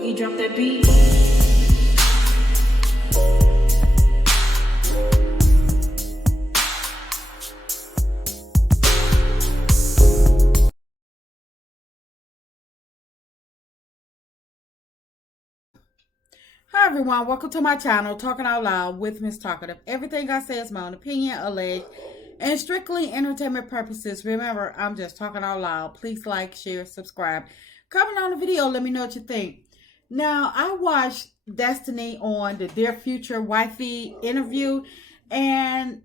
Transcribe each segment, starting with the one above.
Boogie, drop that beat. Hi everyone, welcome to my channel, Talking Out Loud with Miss Talkative. Everything I say is my own opinion, alleged, and strictly entertainment purposes. Remember, I'm just talking out loud. Please like, share, subscribe. Comment on the video, let me know what you think. Now, I watched Destiny on the Dear Future Wifey interview, and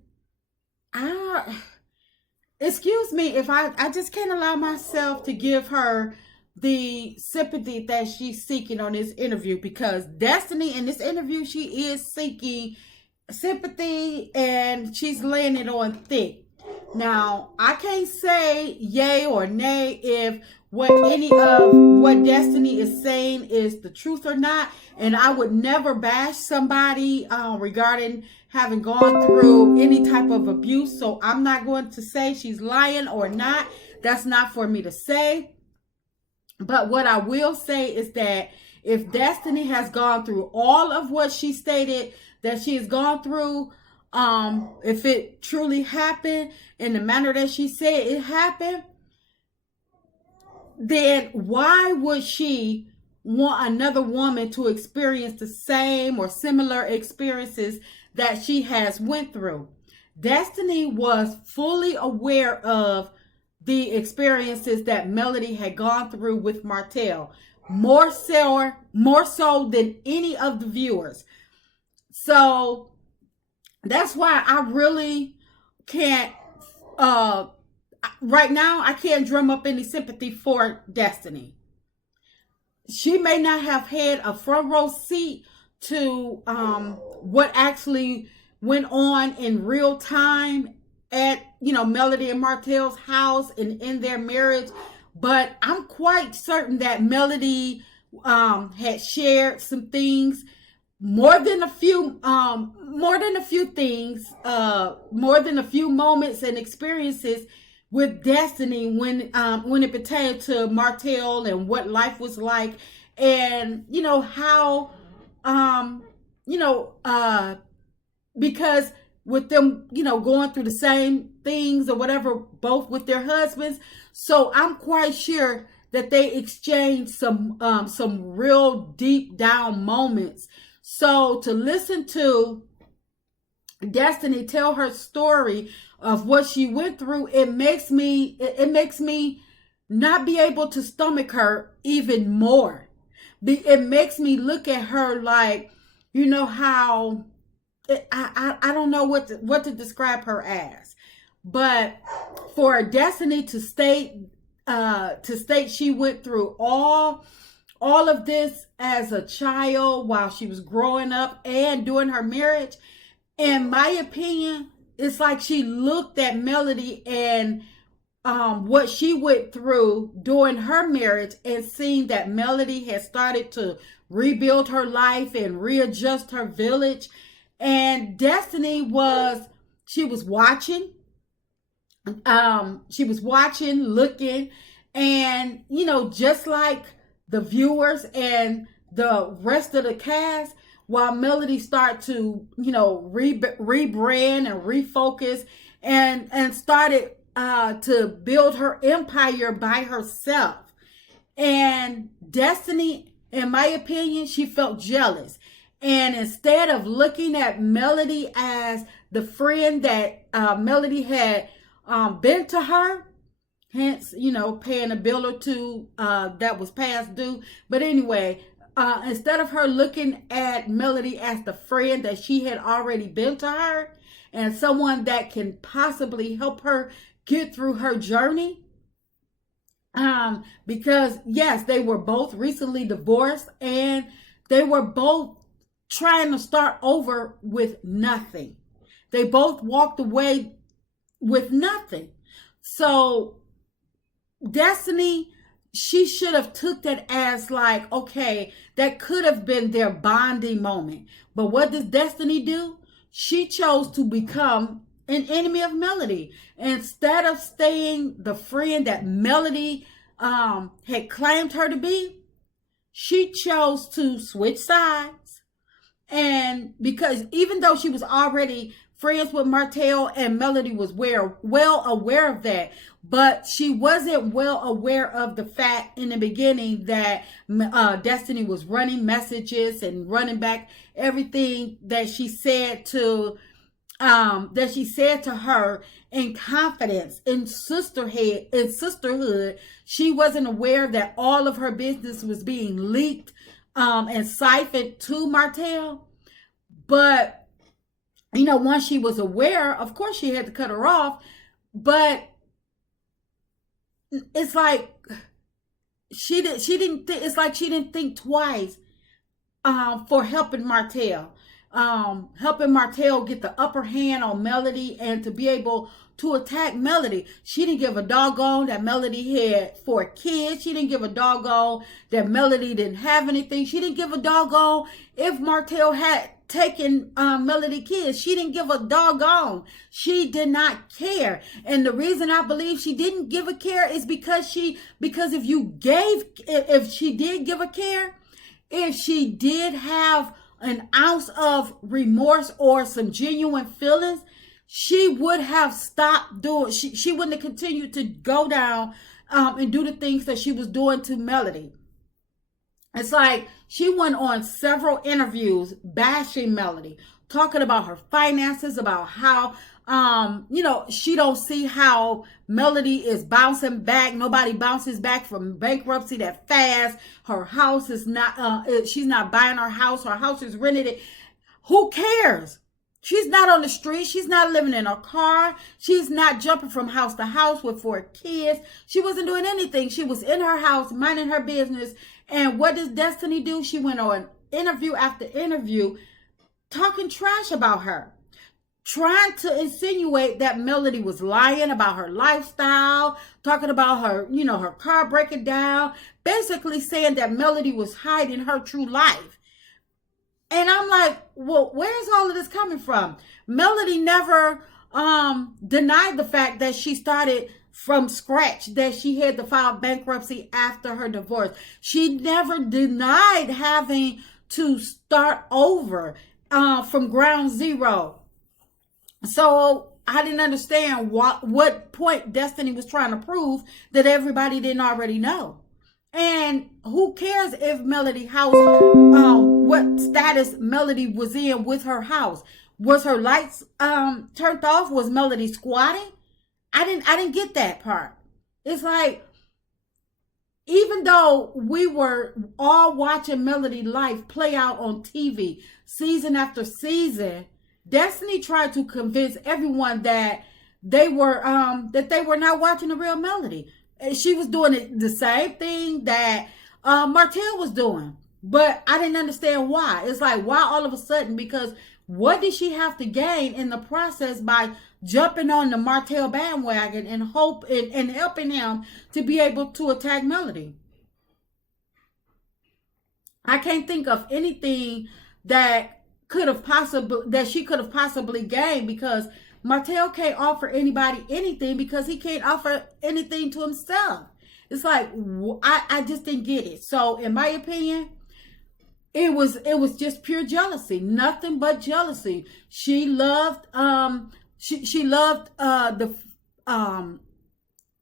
excuse me if I just can't allow myself to give her the sympathy that she's seeking on this interview, because Destiny in this interview, she is seeking sympathy and she's laying it on thick. Now, I can't say yay or nay if any of what Destiny is saying is the truth or not. And I would never bash somebody regarding having gone through any type of abuse. So I'm not going to say she's lying or not. That's not for me to say. But what I will say is that if Destiny has gone through all of what she stated that she has gone through, if it truly happened in the manner that she said it happened, then why would she want another woman to experience the same or similar experiences that she has went through? Destiny was fully aware of the experiences that Melody had gone through with Martell, more so than any of the viewers. So that's why I really can't, right now, I can't drum up any sympathy for Destiny. She may not have had a front row seat to what actually went on in real time at, Melody and Martell's house and in their marriage, but I'm quite certain that Melody had shared some things, more than a few moments and experiences with Destiny when it pertained to Martell and what life was like, and how because with them, going through the same things or whatever, both with their husbands. So I'm quite sure that they exchanged some real deep down moments. So to listen to Destiny tell her story of what she went through, it makes me not be able to stomach her even more. It makes me look at her like, how I don't know what to describe her as, but for Destiny to state she went through all of this as a child while she was growing up and during her marriage, in my opinion, it's like she looked at Melody and what she went through during her marriage and seen that Melody had started to rebuild her life and readjust her village. And Destiny was watching, looking, and, just like the viewers and the rest of the cast, while Melody started to, rebrand and refocus and started to build her empire by herself. And Destiny, in my opinion, she felt jealous. And instead of looking at Melody as the friend that Melody had been to her, hence, paying a bill or two that was past due. But anyway, instead of her looking at Melody as the friend that she had already been to her and someone that can possibly help her get through her journey, because yes, they were both recently divorced and they were both trying to start over with nothing. They both walked away with nothing. So Destiny, she should have took that as like, okay, that could have been their bonding moment. But what does Destiny do? She chose to become an enemy of Melody. Instead of staying the friend that Melody had claimed her to be, she chose to switch sides. And because even though she was already friends with Martell and Melody was well aware of that, but she wasn't well aware of the fact in the beginning that Destiny was running messages and running back everything that she said to her in confidence, in sisterhood. She wasn't aware that all of her business was being leaked and siphoned to Martell. But once she was aware, of course she had to cut her off. But it's like it's like she didn't think twice for helping Martell. Helping Martell get the upper hand on Melody and to be able to attack Melody. She didn't give a doggone that Melody had 4 kids. She didn't give a doggone that Melody didn't have anything. She didn't give a doggone if Martell had taken Melody kids. She didn't give a doggone. She did not care. And the reason I believe she didn't give a care is because if she did give a care, if she did have an ounce of remorse or some genuine feelings, she would have stopped doing. She wouldn't have continued to go down and do the things that she was doing to Melody. It's like she went on several interviews bashing Melody, talking about her finances, about how she don't see how Melody is bouncing back. Nobody bounces back from bankruptcy that fast. Her house is not, she's not buying her house. Her house is rented. Who cares? She's not on the street. She's not living in her car. She's not jumping from house to house with 4 kids. She wasn't doing anything. She was in her house, minding her business. And what does Destiny do? She went on interview after interview, talking trash about her, trying to insinuate that Melody was lying about her lifestyle, talking about her, her car breaking down, basically saying that Melody was hiding her true life. And I'm like, well, where's all of this coming from? Melody never denied the fact that she started from scratch, that she had to file bankruptcy after her divorce. She never denied having to start over from ground zero. So I didn't understand what point Destiny was trying to prove that everybody didn't already know. And who cares if Melody house, what status Melody was in with her house? Was her lights turned off? Was Melody squatting? I didn't get that part. It's like, even though we were all watching Melody life play out on TV season after season, Destiny tried to convince everyone that they were not watching the real Melody. She was doing the same thing that Martell was doing, but I didn't understand why. It's like, why all of a sudden? Because what did she have to gain in the process by jumping on the Martell bandwagon and helping him to be able to attack Melody? I can't think of anything that she could have possibly gained, because Martell can't offer anybody anything because he can't offer anything to himself. It's like, I just didn't get it. So in my opinion, it was just pure jealousy, nothing but jealousy. She loved she loved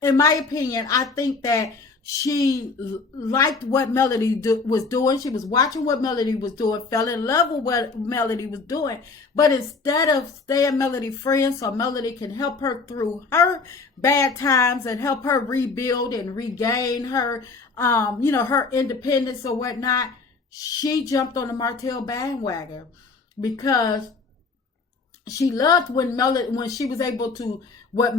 in my opinion, I think that she liked what Melody was doing. She was watching what Melody was doing, fell in love with what Melody was doing. But instead of staying Melody friends so Melody can help her through her bad times and help her rebuild and regain her, her independence or whatnot, she jumped on the Martell bandwagon because she loved when she was able to, what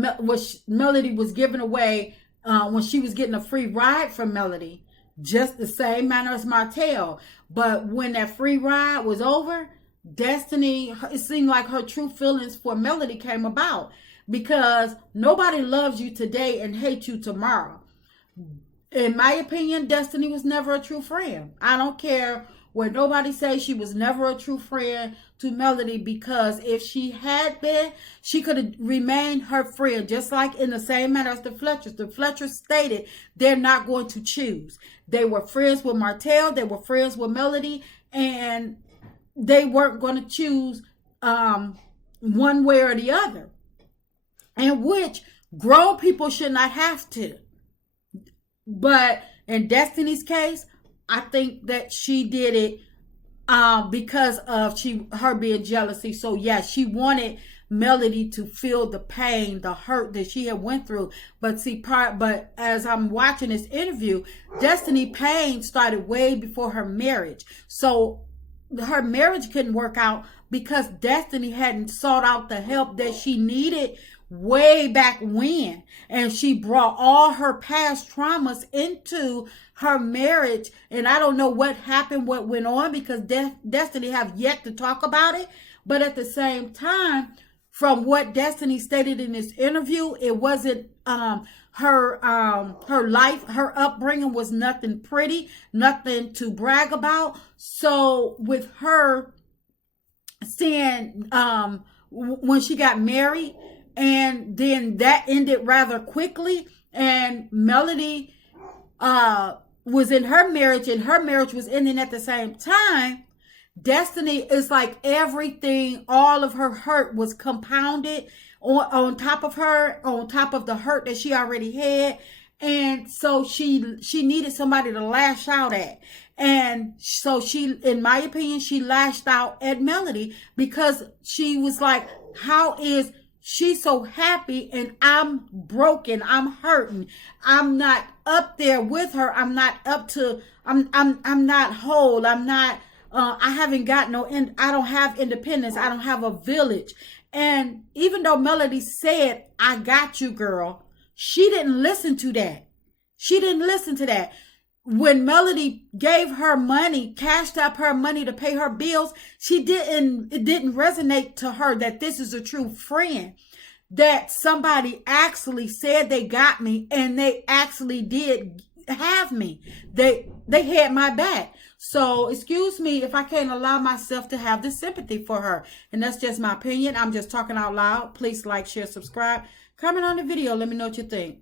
Melody was giving away, when she was getting a free ride from Melody, just the same manner as Martell. But when that free ride was over, Destiny, it seemed like her true feelings for Melody came about, because nobody loves you today and hates you tomorrow. In my opinion, Destiny was never a true friend. I don't care where nobody says she was never a true friend to Melody, because if she had been, she could have remained her friend, just like in the same manner as the Fletchers. The Fletchers stated they're not going to choose. They were friends with Martell, they were friends with Melody, and they weren't going to choose one way or the other, and which grown people should not have to. But in Destiny's case, I think that she did it because of her being jealousy. So yeah, she wanted Melody to feel the pain, the hurt that she had went through. But but as I'm watching this interview, Destiny pain started way before her marriage. So her marriage couldn't work out because Destiny hadn't sought out the help that she needed way back when, and she brought all her past traumas into her marriage. And I don't know what happened, what went on, because Destiny have yet to talk about it. But at the same time, from what Destiny stated in this interview, it wasn't her life, her upbringing was nothing pretty, nothing to brag about. So with her seeing when she got married, and then that ended rather quickly, and Melody was in her marriage, and her marriage was ending at the same time. Destiny is like everything, all of her hurt was compounded on top of her, on top of the hurt that she already had. And so she needed somebody to lash out at. And so she, in my opinion, she lashed out at Melody, because she was like, how is she so happy and I'm broken, I'm hurting, I'm not up there with her, I'm not up to, I'm not whole, I'm not, I haven't got I don't have independence, I don't have a village. And even though Melody said, I got you, girl, she didn't listen to that. She didn't listen to that. When Melody gave her money, cashed up her money to pay her bills, it didn't resonate to her that this is a true friend, that somebody actually said they got me, and they actually did have me. They had my back. So excuse me if I can't allow myself to have this sympathy for her. And that's just my opinion. I'm just talking out loud. Please like, share, subscribe, comment on the video. Let me know what you think.